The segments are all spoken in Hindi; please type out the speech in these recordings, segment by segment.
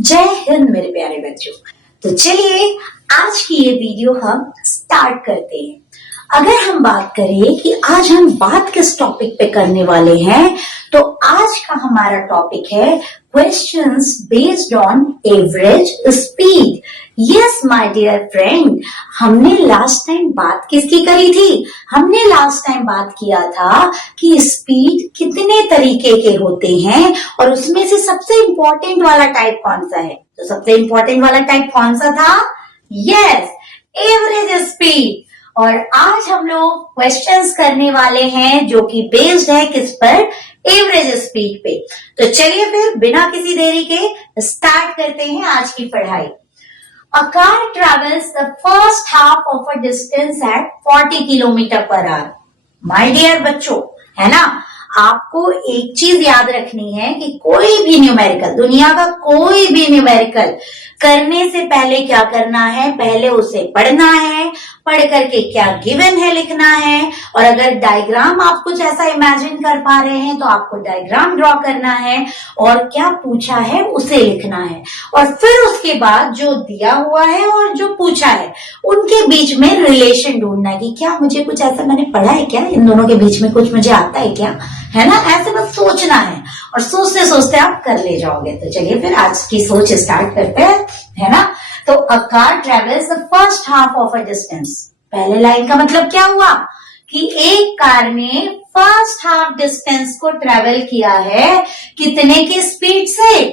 जय हिंद मेरे प्यारे बच्चों। तो चलिए आज की ये वीडियो हम स्टार्ट करते हैं। अगर हम बात करें कि आज हम बात किस टॉपिक पे करने वाले हैं, तो आज का हमारा टॉपिक है questions based on average speed. Yes my dear friend, हमने लास्ट टाइम बात किसकी करी थी? हमने लास्ट टाइम बात किया था कि स्पीड कितने तरीके के होते हैं और उसमें से सबसे इंपॉर्टेंट वाला टाइप कौन सा है। तो सबसे इंपॉर्टेंट वाला टाइप कौन सा था? Yes, average speed. और आज हम लोग क्वेश्चंस करने वाले हैं जो कि बेस्ड है किस पर? एवरेज स्पीड पे। तो चलिए फिर बिना किसी देरी के स्टार्ट करते हैं आज की पढ़ाई। A car travels the first half of a distance at 40 kilometre per hour. My dear बच्चों, है ना, आपको एक चीज याद रखनी है कि कोई भी न्यूमेरिकल, दुनिया का कोई भी न्यूमेरिकल करने से पहले क्या करना है? पहले उसे पढ़ना है, पढ़ करके क्या गिवन है लिखना है, और अगर डायग्राम आप कुछ ऐसा इमेजिन कर पा रहे हैं तो आपको डायग्राम ड्रॉ करना है और क्या पूछा है उसे लिखना है, और फिर उसके बाद जो दिया हुआ है और जो पूछा है उनके बीच में रिलेशन ढूंढना है कि क्या मुझे कुछ ऐसा मैंने पढ़ा है क्या, इन दोनों के बीच में कुछ मुझे आता है क्या, है ना। ऐसे बस सोचना है और सोचते सोचते आप कर ले जाओगे। तो चलिए फिर आज की सोच स्टार्ट करते हैं, है ना। तो a car travels the first half of a distance. पहले लाइन का मतलब क्या हुआ कि एक कार ने फर्स्ट हाफ डिस्टेंस को ट्रेवल किया है कितने की स्पीड से?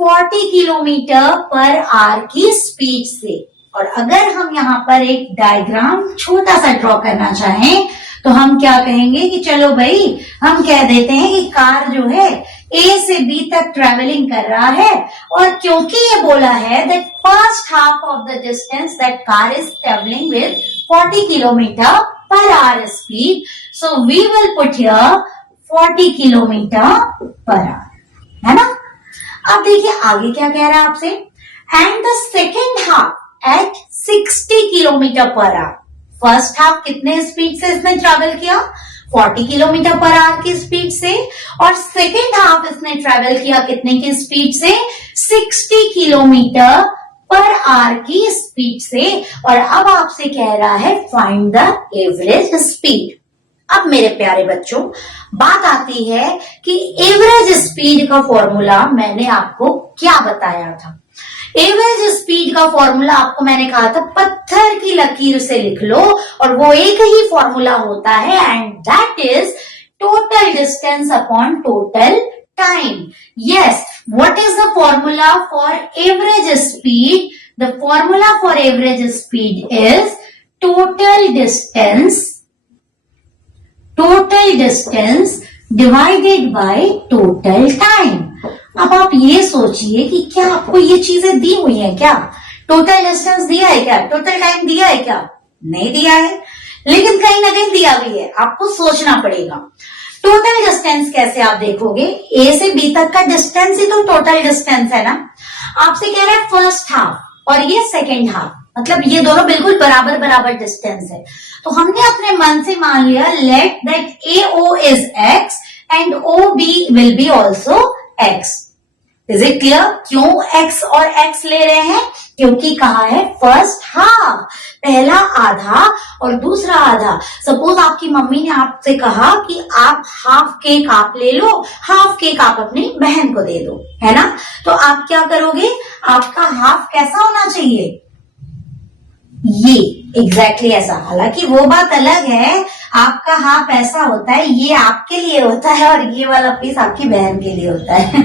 40 किलोमीटर पर आवर की स्पीड से। और अगर हम यहाँ पर एक डायग्राम छोटा सा ड्रॉ करना चाहें तो हम क्या कहेंगे कि चलो भाई, हम कह देते हैं कि कार जो है ए से बी तक ट्रेवलिंग कर रहा है, और क्योंकि ये बोला है that first half of the distance that car is travelling with 40 kilometre per hour speed, so we will put here 40 kilometre per hour, है ना। अब देखिए आगे क्या कह रहा है आपसे, and the second half at 60 kilometre per hour. First half कितने स्पीड से इसने ट्रेवल किया? 40 किलोमीटर पर आवर की स्पीड से, और सेकेंड हाफ इसने ट्रेवल किया कितने की स्पीड से? 60 किलोमीटर पर आवर की स्पीड से। और अब आपसे कह रहा है फाइंड द एवरेज स्पीड। अब मेरे प्यारे बच्चों, बात आती है कि एवरेज स्पीड का फॉर्मूला मैंने आपको क्या बताया था। एवरेज स्पीड का फॉर्मूला आपको मैंने कहा था पत्थर की लकीर से लिख लो, और वो एक ही फॉर्मूला होता है, and that is total distance upon total time. Yes, what is the formula for average speed? The formula for average speed is total distance divided by total time. अब आप ये सोचिए कि क्या आपको ये चीजें दी हुई है क्या? टोटल डिस्टेंस दिया है क्या? टोटल टाइम दिया है क्या? नहीं दिया है, लेकिन कहीं ना कहीं दिया भी है, आपको सोचना पड़ेगा। टोटल डिस्टेंस कैसे आप देखोगे? ए से बी तक का डिस्टेंस ही तो टोटल डिस्टेंस है ना। आपसे कह रहा है फर्स्ट हाफ और ये सेकेंड हाफ, मतलब ये दोनों बिल्कुल बराबर बराबर डिस्टेंस है। तो हमने अपने मन से मान लिया let that AO is x and OB will be also x। Is it clear? क्यों x और x ले रहे हैं? क्योंकि कहा है फर्स्ट हाफ, पहला आधा और दूसरा आधा। सपोज आपकी मम्मी ने आपसे कहा कि आप हाफ केक आप ले लो, हाफ केक आप अपनी बहन को दे दो, है ना। तो आप क्या करोगे? आपका हाफ कैसा होना चाहिए? ये एग्जैक्टली ऐसा। हालांकि वो बात अलग है, आपका हाफ ऐसा होता है, ये आपके लिए होता है और ये वाला पीस आपकी बहन के लिए होता है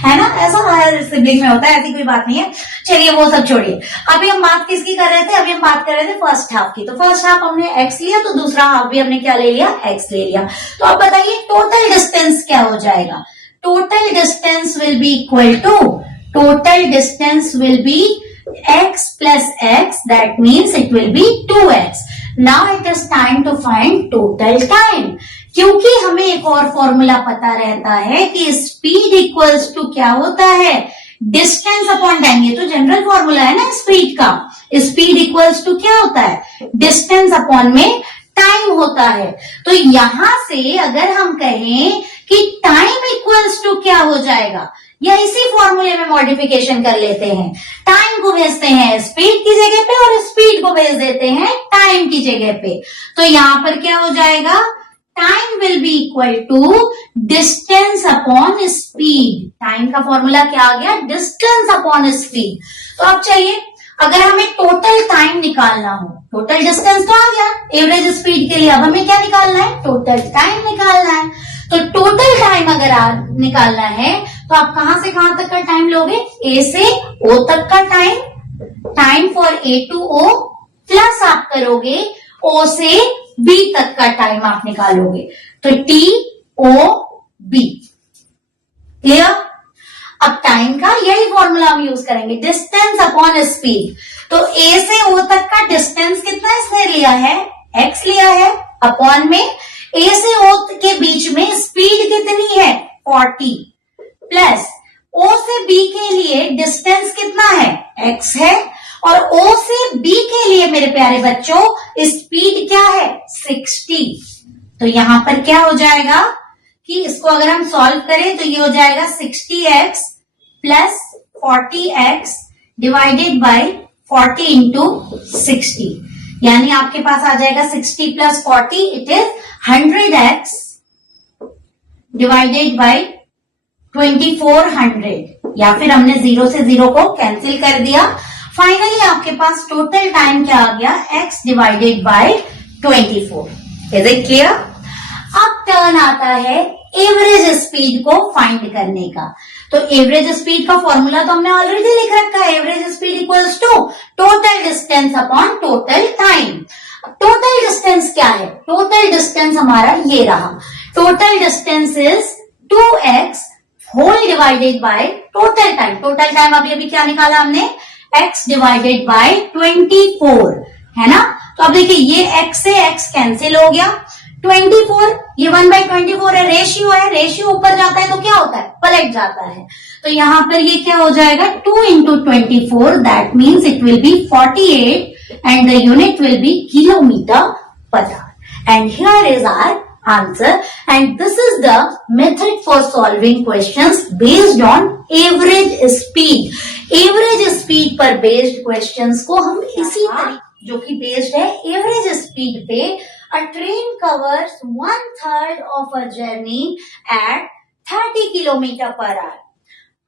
है ना। ऐसा हर सिबलिंग में होता है, ऐसी कोई बात नहीं है। चलिए वो सब छोड़िए, अभी हम बात किसकी कर रहे थे? अभी हम बात कर रहे थे फर्स्ट हाफ की। तो फर्स्ट हाफ हमने x लिया, तो दूसरा हाफ भी हमने क्या ले लिया? x ले लिया। तो अब बताइए टोटल डिस्टेंस क्या हो जाएगा? Total distance will be equal to, total distance will be x plus x, that means it will be 2x. Now it is time to find total time. क्योंकि हमें एक और फॉर्मूला पता रहता है कि स्पीड इक्वल्स टू क्या होता है? Distance upon time. ये तो जनरल फॉर्मूला है ना स्पीड का। स्पीड इक्वल्स टू क्या होता है? डिस्टेंस अपॉन में टाइम होता है। तो यहां से अगर हम कहें कि टाइम इक्वल्स टू क्या हो जाएगा? या इसी फॉर्मूले में मॉडिफिकेशन कर लेते हैं, टाइम को भेजते हैं स्पीड की जगह पे और स्पीड को भेज देते हैं टाइम की जगह पे। तो यहां पर क्या हो जाएगा, time will be equal to distance upon speed. Time का फॉर्मूला क्या आ गया, डिस्टेंस अपॉन स्पीड। तो अब चाहिए अगर हमें टोटल टाइम निकालना हो, टोटल डिस्टेंस तो आ गया एवरेज स्पीड के लिए, अब हमें क्या निकालना है, टोटल टाइम निकालना है। तो टोटल टाइम अगर निकालना है तो आप कहां से कहां तक का टाइम लोगे, ए से ओ तक का time, time for A to O, plus आप करोगे ओ से बी तक का टाइम आप निकालोगे, तो टी ओ बी। क्लियर। अब टाइम का यही फॉर्मूला हम यूज करेंगे, डिस्टेंस अपॉन स्पीड। तो ए से ओ तक का डिस्टेंस कितना इसने लिया है, एक्स लिया है, अपॉन में ए से ओ के बीच में स्पीड कितनी है 40, प्लस ओ से बी के लिए डिस्टेंस कितना है, एक्स है, और ओ से बी के लिए मेरे प्यारे बच्चों स्पीड क्या है 60। तो यहां पर क्या हो जाएगा कि इसको अगर हम सॉल्व करें तो ये हो जाएगा 60x plus 40x divided by 40 into 60, यानी आपके पास आ जाएगा 60 plus 40 it is 100x divided by 2400, या फिर हमने 0 से 0 को कैंसिल कर दिया। फाइनली आपके पास टोटल टाइम क्या आ गया, x divided by 24। Is it clear. अब टर्न आता है एवरेज स्पीड को फाइंड करने का। तो एवरेज स्पीड का फॉर्मूला तो हमने ऑलरेडी लिख रखा है, average speed equals to total distance upon total time. Total distance क्या है, टोटल डिस्टेंस हमारा ये रहा, total distance is 2x whole divided by total time. Total time अभी क्या निकाला हमने, x डिवाइडेड बाय 24, है ना। तो अब देखिए ये x से x कैंसिल हो गया, 24 ये 1/24 है, रेशियो है, रेशियो ऊपर जाता है तो क्या होता है, पलट जाता है। तो यहां पर ये क्या हो जाएगा 2 into 24, that means it will be 48 and the unit will be kilometre per hour. And here is our answer, and this is the method for solving questions based on average speed. Average speed पर based questions को हम इसी तरीके जो कि based है average speed पे, a train covers 1/3 of a journey at 30 km per hour,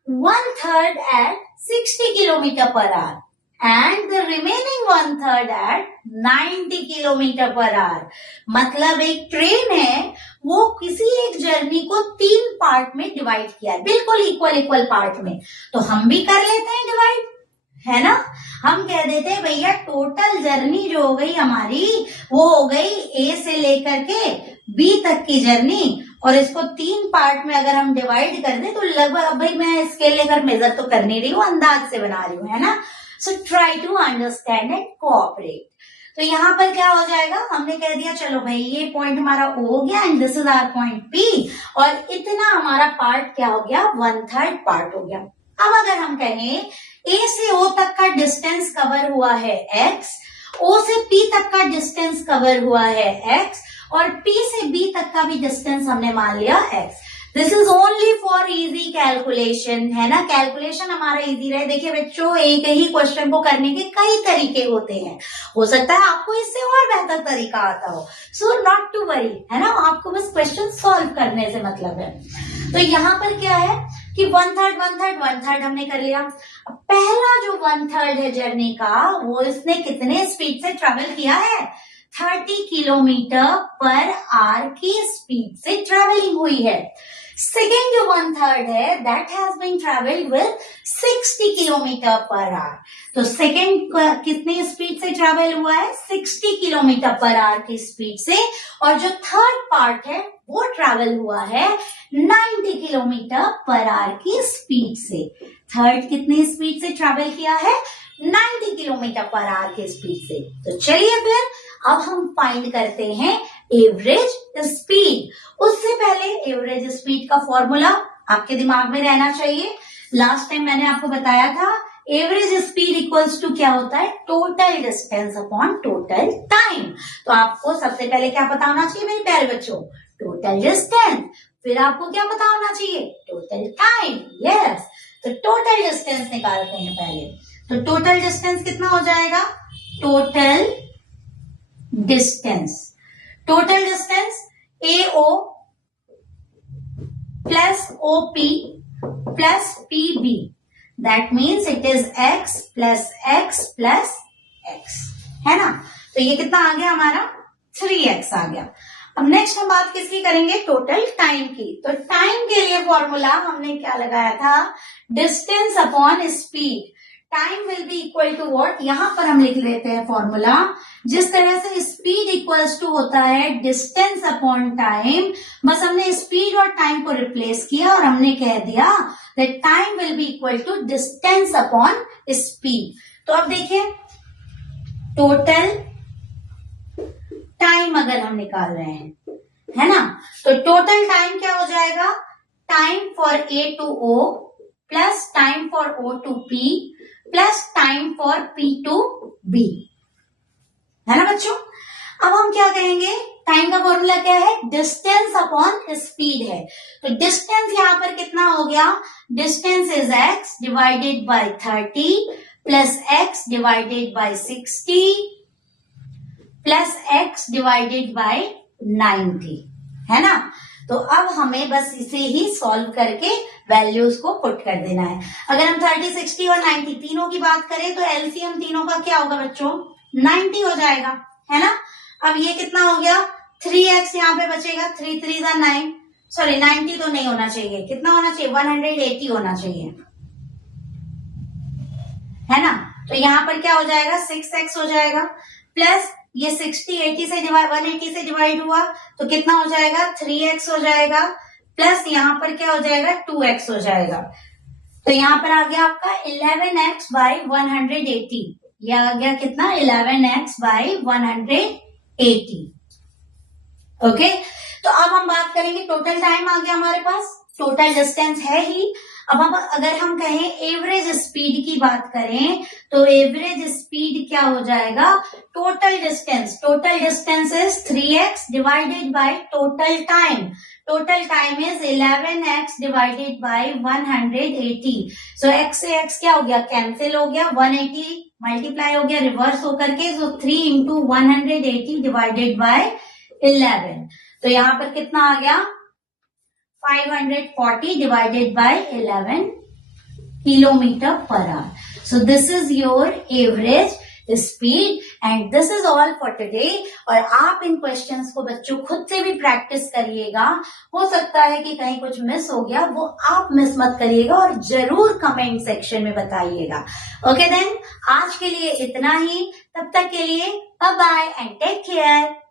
1/3 at 60 km per hour, and the remaining 1/3 at 90 km per hour। मतलब एक ट्रेन है वो किसी एक जर्नी को 3 पार्ट में डिवाइड किया है, बिल्कुल इक्वल पार्ट में। तो हम भी कर लेते हैं डिवाइड, है ना। हम कह देते हैं भैया टोटल जर्नी जो हो गई हमारी वो हो गई ए से लेकर के बी तक की जर्नी, और इसको 3 पार्ट में अगर हम डिवाइड कर दें तो लगभग, अब भाई मैं स्केल लेकर मेजर तो कर नहीं रही हूँ, अंदाज से बना रही हूँ, है ना। So try to understand and cooperate. तो यहाँ पर क्या हो जाएगा, हमने कह दिया चलो भाई ये पॉइंट हमारा O हो गया and this is our point P, और इतना हमारा पार्ट क्या हो गया 1/3 पार्ट हो गया। अब अगर हम कहें A से O तक का डिस्टेंस कवर हुआ है x, O से P तक का डिस्टेंस कवर हुआ है x, और P से B तक का भी डिस्टेंस हमने मान लिया x। This is only for easy calculation, है ना। कैलकुलेशन हमारा इजी रहे। देखिए बच्चों एक ही क्वेश्चन को करने के कई तरीके होते हैं, हो सकता है आपको इससे और बेहतर तरीका आता हो, सो नॉट टू वरी, है ना। आपको बस क्वेश्चन सॉल्व करने से मतलब है। तो यहाँ पर क्या है कि 1/3 हमने कर लिया। पहला जो 1/3 है जर्नी का वो इसने कितने स्पीड से ट्रेवल किया है, 30 किलोमीटर पर आवर की स्पीड से ट्रेवलिंग हुई है। सेकेंड जो 1/3 है that has been travelled with 60 kilometre per hour. तो सेकेंड कितने स्पीड से ट्रेवल हुआ है, 60 किलोमीटर पर आवर की स्पीड से, और जो थर्ड पार्ट है वो ट्रेवल हुआ है 90 किलोमीटर पर आवर की स्पीड से। थर्ड कितने स्पीड से ट्रेवल किया है, 90 किलोमीटर पर आवर की स्पीड से। तो चलिए फिर अब हम फाइंड करते हैं एवरेज स्पीड। उससे पहले एवरेज स्पीड का फॉर्मूला आपके दिमाग में रहना चाहिए। लास्ट टाइम मैंने आपको बताया था एवरेज स्पीड इक्वल्स टू क्या होता है, total distance upon total time. तो आपको सबसे पहले क्या पता होना चाहिए मेरे प्यारे बच्चों, टोटल डिस्टेंस। फिर आपको क्या पता होना चाहिए, टोटल टाइम। यस, तो टोटल डिस्टेंस निकालते हैं पहले। तो टोटल डिस्टेंस कितना हो जाएगा, total distance AO plus OP plus PB, that means it is x plus x plus x, है ना। तो ये कितना आ गया हमारा, 3x आ गया। अब नेक्स्ट हम बात किसकी करेंगे, टोटल टाइम की। तो टाइम के लिए फॉर्मूला हमने क्या लगाया था, distance upon speed. Time will be equal to what, यहां पर हम लिख लेते हैं फॉर्मूला, जिस तरह से स्पीड इक्वल्स टू होता है डिस्टेंस अपॉन टाइम, बस हमने स्पीड और टाइम को रिप्लेस किया और हमने कह दिया that time will be equal to distance upon speed. तो अब देखिए टोटल टाइम अगर हम निकाल रहे हैं, है ना, तो टोटल टाइम क्या हो जाएगा, time for A to O plus time for O to P plus time for P to B, है ना बच्चों। अब हम क्या कहेंगे, टाइम का फॉर्मूला क्या है, डिस्टेंस अपॉन स्पीड है। तो डिस्टेंस यहां पर कितना हो गया, distance is x divided by 30 plus x divided by 60 plus x divided by 90, है ना। तो अब हमें बस इसे ही सॉल्व करके वैल्यूज को पुट कर देना है। अगर हम 30, 60 और 90 तीनों की बात करें तो एलसीएम तीनों का क्या होगा बच्चों, 90 हो जाएगा, है ना। अब ये कितना हो गया, 3x यहाँ पे बचेगा, 3 3 9, सॉरी 90 तो नहीं होना चाहिए, कितना होना चाहिए, 180 होना चाहिए, है ना। तो यहाँ पर क्या हो जाएगा, 6x हो जाएगा, प्लस ये 60 80 से डिवाइड 180 से डिवाइड हुआ तो कितना हो जाएगा, 3x हो जाएगा, प्लस यहाँ पर क्या हो जाएगा, 2x हो जाएगा। तो यहाँ पर आ गया आपका 11x बाई 180, ये आ गया कितना, 11x बाई 180। ओके, तो अब हम बात करेंगे, टोटल टाइम आ गया हमारे पास, टोटल डिस्टेंस है ही। अब हम अगर हम कहें एवरेज स्पीड की बात करें तो एवरेज स्पीड क्या हो जाएगा, total distance is 3x divided by total time is 11x divided by 180। So x से x क्या हो गया, कैंसिल हो गया, 180 मल्टीप्लाई हो गया रिवर्स होकर के, सो 3 इंटू 180 डिवाइडेड बाय 11। तो यहाँ पर कितना आ गया, 540 divided by 11 kilometer per hour. So this is your average speed and this is all for today. और आप इन क्वेश्चंस को बच्चों खुद से भी प्रैक्टिस करिएगा, हो सकता है कि कहीं कुछ मिस हो गया, वो आप मिस मत करिएगा और जरूर कमेंट सेक्शन में बताइएगा। ओके देन, आज के लिए इतना ही, तब तक के लिए bye bye and take care.